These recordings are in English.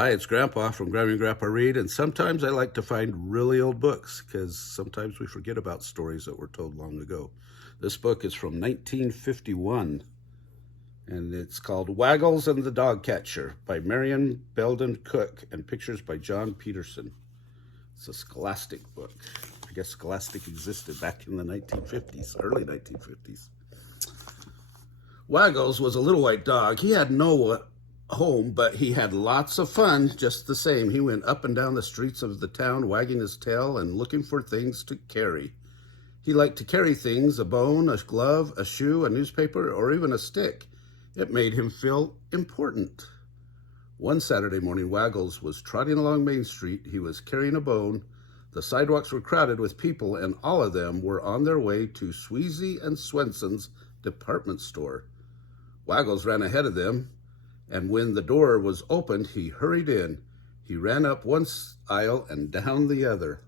Hi, it's Grandpa from Grammy and Grandpa Read, and sometimes I like to find really old books because sometimes we forget about stories that were told long ago. This book is from 1951, and it's called Waggles and the Dog Catcher by Marion Belsen Cook, and pictures by John Peterson. It's a Scholastic book. I guess Scholastic existed back in the 1950s, early 1950s. Waggles was a little white dog. He had no home, but he had lots of fun just the same. He went up and down the streets of the town, wagging his tail and looking for things to carry. He liked to carry things: a bone, a glove, a shoe, a newspaper, or even a stick. It made him feel important. One Saturday morning, Waggles was trotting along Main Street. He was carrying a bone. The sidewalks were crowded with people, and all of them were on their way to Sweezy and Swenson's department store. Waggles ran ahead of them, and when the door was opened, he hurried in. He ran up one aisle and down the other.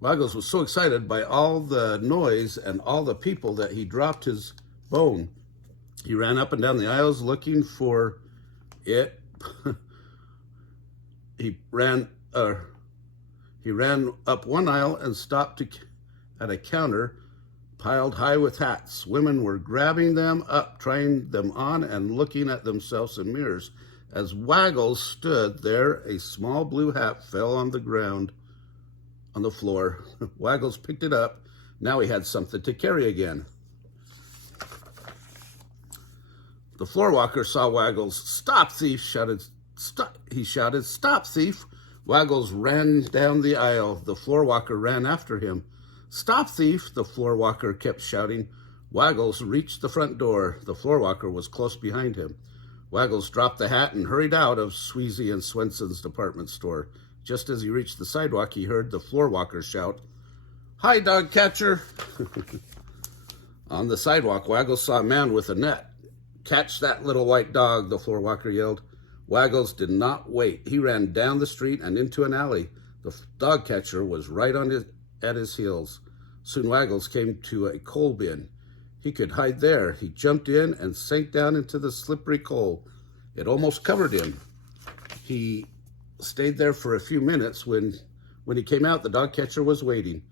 Waggles was so excited by all the noise and all the people that he dropped his bone. He ran up and down the aisles looking for it. He ran up one aisle and stopped at a counter piled high with hats. Women were grabbing them up, trying them on, and looking at themselves in mirrors. As Waggles stood there, a small blue hat fell on the ground, on the floor. Waggles picked it up. Now he had something to carry again. The floor walker saw Waggles. "Stop, thief!" he shouted. "Stop, thief!" Waggles ran down the aisle. The floor walker ran after him. "Stop, thief!" the floor walker kept shouting. Waggles reached the front door. The floor walker was close behind him. Waggles dropped the hat and hurried out of Sweezy and Swenson's department store. Just as he reached the sidewalk, he heard the floor walker shout, "Hi, dog catcher!" On the sidewalk, Waggles saw a man with a net. "Catch that little white dog," the floor walker yelled. Waggles did not wait. He ran down the street and into an alley. The dog catcher was right at his heels. Soon Waggles came to a coal bin. He could hide there. He jumped in and sank down into the slippery coal. It almost covered him. He stayed there for a few minutes. When he came out, the dog catcher was waiting.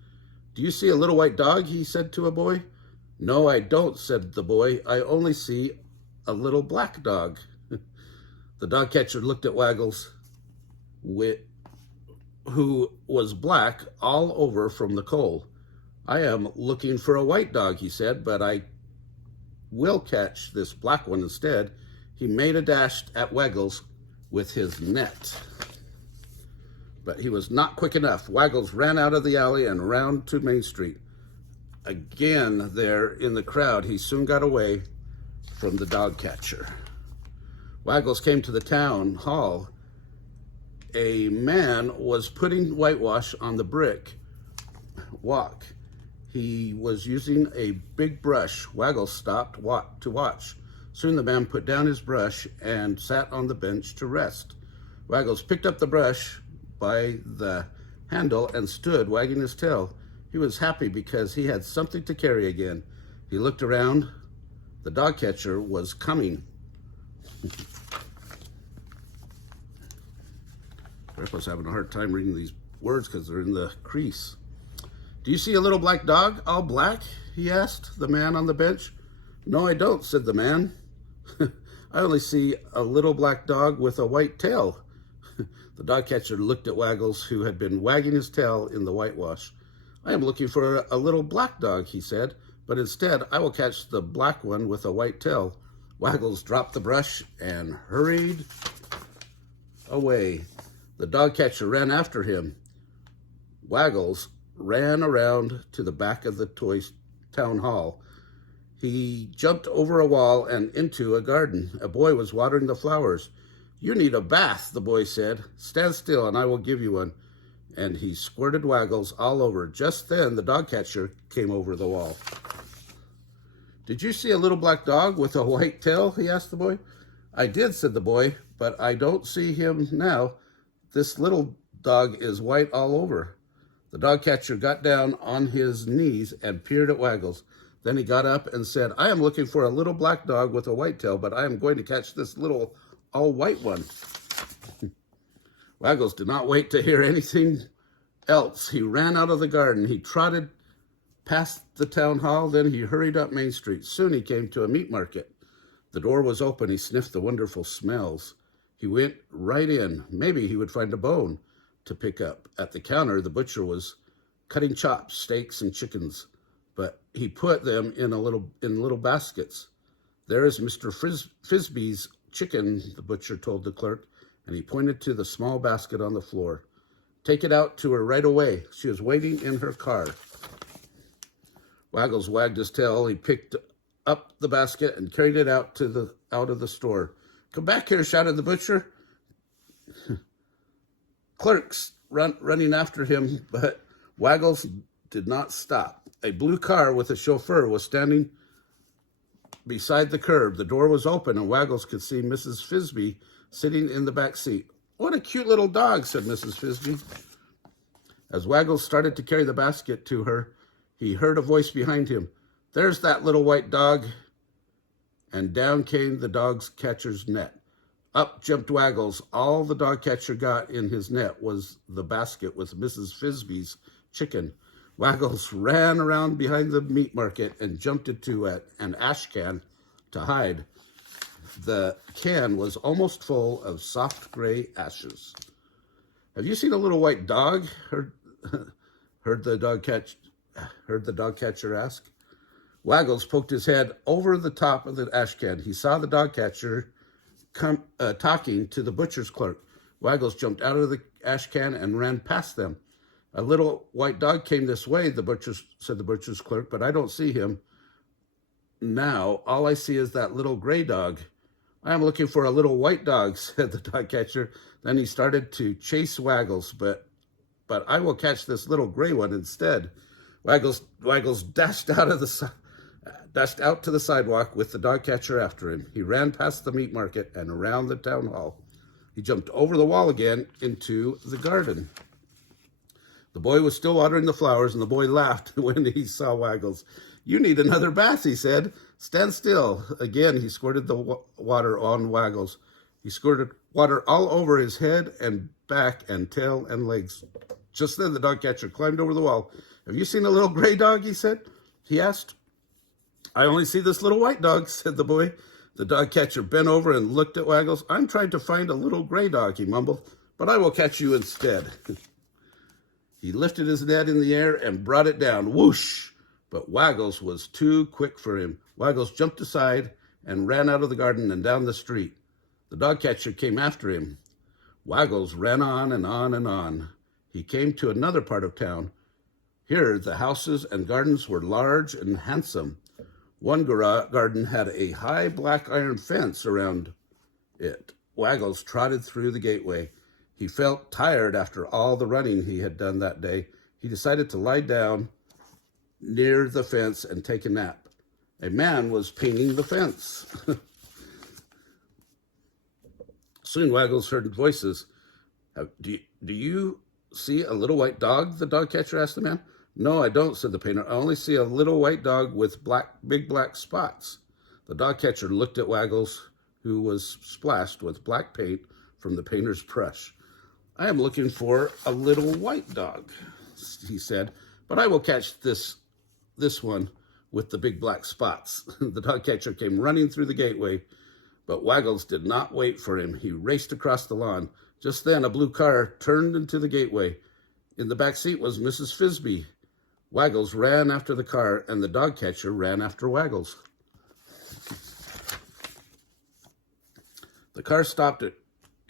"Do you see a little white dog?" he said to a boy. "No, I don't," said the boy. "I only see a little black dog." The dog catcher looked at Waggles, who was black all over from the coal. "I am looking for a white dog," he said, "but I will catch this black one instead." He made a dash at Waggles with his net, but he was not quick enough. Waggles ran out of the alley and around to Main Street. Again there in the crowd, he soon got away from the dog catcher. Waggles came to the town hall. A man was putting whitewash on the brick walk. He was using a big brush. Waggles stopped to watch. Soon the man put down his brush and sat on the bench to rest. Waggles picked up the brush by the handle and stood wagging his tail. He was happy because he had something to carry again. He looked around. The dog catcher was coming. Grandpa's having a hard time reading these words because they're in the crease. "Do you see a little black dog, all black?" he asked the man on the bench. "No, I don't," said the man. "I only see a little black dog with a white tail." The dog catcher looked at Waggles, who had been wagging his tail in the whitewash. "I am looking for a little black dog," he said, "but instead I will catch the black one with a white tail." Waggles dropped the brush and hurried away. The dog catcher ran after him. Waggles ran around to the back of the town hall. He jumped over a wall and into a garden. A boy was watering the flowers. "You need a bath," the boy said. "Stand still and I will give you one." And he squirted Waggles all over. Just then the dog catcher came over the wall. "Did you see a little black dog with a white tail?" he asked the boy. "I did," said the boy, "but I don't see him now. This little dog is white all over." The dog catcher got down on his knees and peered at Waggles. Then he got up and said, "I am looking for a little black dog with a white tail, but I am going to catch this little all-white one. Waggles did not wait to hear anything else. He ran out of the garden. He trotted past the town hall, then he hurried up Main Street. Soon he came to a meat market. The door was open. He sniffed the wonderful smells. He went right in. Maybe he would find a bone to pick up. At the counter, the butcher was cutting chops, steaks, and chickens, but he put them in little baskets. There is Mr. Frisbee's chicken, the butcher told the clerk, and he pointed to the small basket on the floor. Take it out to her right away. She is waiting in her car. Waggles wagged his tail. He picked up the basket and carried it out of the store. Come back here, shouted the butcher. Clerks running after him, but Waggles did not stop. A blue car with a chauffeur was standing beside the curb. The door was open, and Waggles could see Mrs. Frisbee sitting in the back seat. What a cute little dog, said Mrs. Frisbee. As Waggles started to carry the basket to her, he heard a voice behind him. There's that little white dog. And down came the dog catcher's net. Up jumped Waggles. All the dog catcher got in his net was the basket with Mrs. Frisbee's chicken. Waggles ran around behind the meat market and jumped into an ash can to hide. The can was almost full of soft gray ashes. Have you seen a little white dog? Heard the dog catcher ask. Waggles poked his head over the top of the ash can. He saw the dog catcher talking to the butcher's clerk. Waggles jumped out of the ash can and ran past them. A little white dog came this way, said the butcher's clerk, but I don't see him. Now, all I see is that little gray dog. I am looking for a little white dog, said the dog catcher. Then he started to chase Waggles, but I will catch this little gray one instead. Waggles dashed out to the sidewalk with the dog catcher after him. He ran past the meat market and around the town hall. He jumped over the wall again into the garden. The boy was still watering the flowers, and the boy laughed when he saw Waggles. You need another bath, he said. Stand still. Again, he squirted the water on Waggles. He squirted water all over his head and back and tail and legs. Just then, the dog catcher climbed over the wall. Have you seen a little gray dog, he asked. I only see this little white dog, said the boy. The dog catcher bent over and looked at Waggles. I'm trying to find a little gray dog, he mumbled, but I will catch you instead. He lifted his net in the air and brought it down. Whoosh! But Waggles was too quick for him. Waggles jumped aside and ran out of the garden and down the street. The dog catcher came after him. Waggles ran on and on and on. He came to another part of town. Here, the houses and gardens were large and handsome. One garden had a high black iron fence around it. Waggles trotted through the gateway. He felt tired after all the running he had done that day. He decided to lie down near the fence and take a nap. A man was painting the fence. Soon Waggles heard voices. Do you see a little white dog? The dog catcher asked the man. No, I don't, said the painter. I only see a little white dog with big black spots. The dog catcher looked at Waggles, who was splashed with black paint from the painter's brush. I am looking for a little white dog, he said, but I will catch this one with the big black spots. The dog catcher came running through the gateway, but Waggles did not wait for him. He raced across the lawn. Just then, a blue car turned into the gateway. In the back seat was Mrs. Frisbee. Waggles ran after the car, and the dog catcher ran after Waggles. The car stopped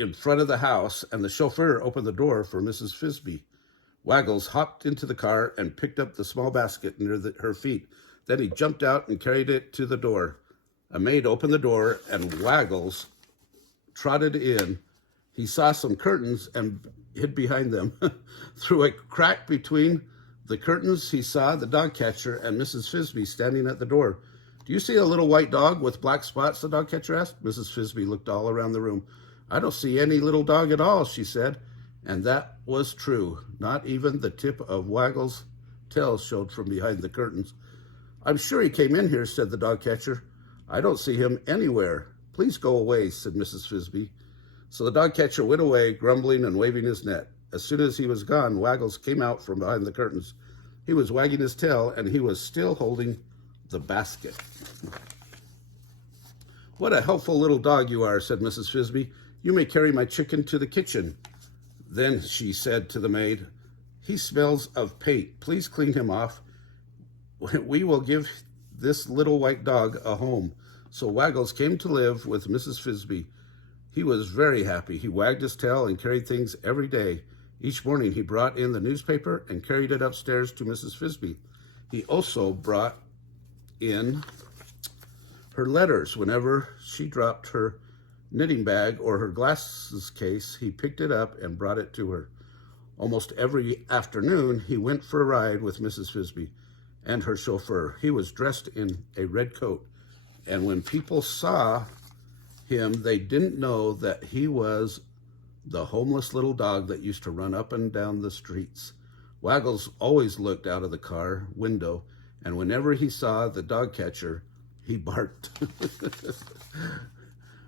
in front of the house, and the chauffeur opened the door for Mrs. Frisbee. Waggles hopped into the car and picked up the small basket near her feet. Then he jumped out and carried it to the door. A maid opened the door, and Waggles trotted in. He saw some curtains and hid behind them. Through a crack between the curtains, he saw the dog catcher and Mrs. Frisbee standing at the door. Do you see a little white dog with black spots? The dog catcher asked. Mrs. Frisbee looked all around the room. I don't see any little dog at all, she said. And that was true. Not even the tip of Waggles' tail showed from behind the curtains. I'm sure he came in here, said the dog catcher. I don't see him anywhere. Please go away, said Mrs. Frisbee. So the dog catcher went away, grumbling and waving his net. As soon as he was gone, Waggles came out from behind the curtains. He was wagging his tail, and he was still holding the basket. What a helpful little dog you are, said Mrs. Frisbee. You may carry my chicken to the kitchen. Then she said to the maid, he smells of paint. Please clean him off. We will give this little white dog a home. So Waggles came to live with Mrs. Frisbee. He was very happy. He wagged his tail and carried things every day. Each morning he brought in the newspaper and carried it upstairs to Mrs. Frisbee. He also brought in her letters. Whenever she dropped her knitting bag or her glasses case, he picked it up and brought it to her. Almost every afternoon, he went for a ride with Mrs. Frisbee and her chauffeur. He was dressed in a red coat, and when people saw him, they didn't know that he was the homeless little dog that used to run up and down the streets. Waggles always looked out of the car window, and whenever he saw the dog catcher, he barked.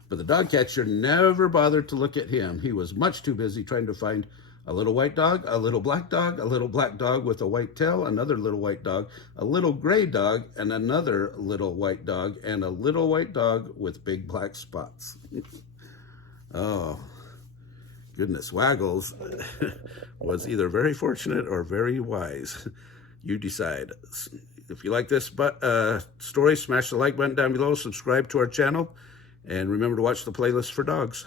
But the dog catcher never bothered to look at him. He was much too busy trying to find a little white dog, a little black dog, a little black dog with a white tail, another little white dog, a little gray dog, and another little white dog, and a little white dog with big black spots. Oh, goodness. Waggles was either very fortunate or very wise. You decide. If you like this story, smash the like button down below, subscribe to our channel, and remember to watch the playlist for dogs.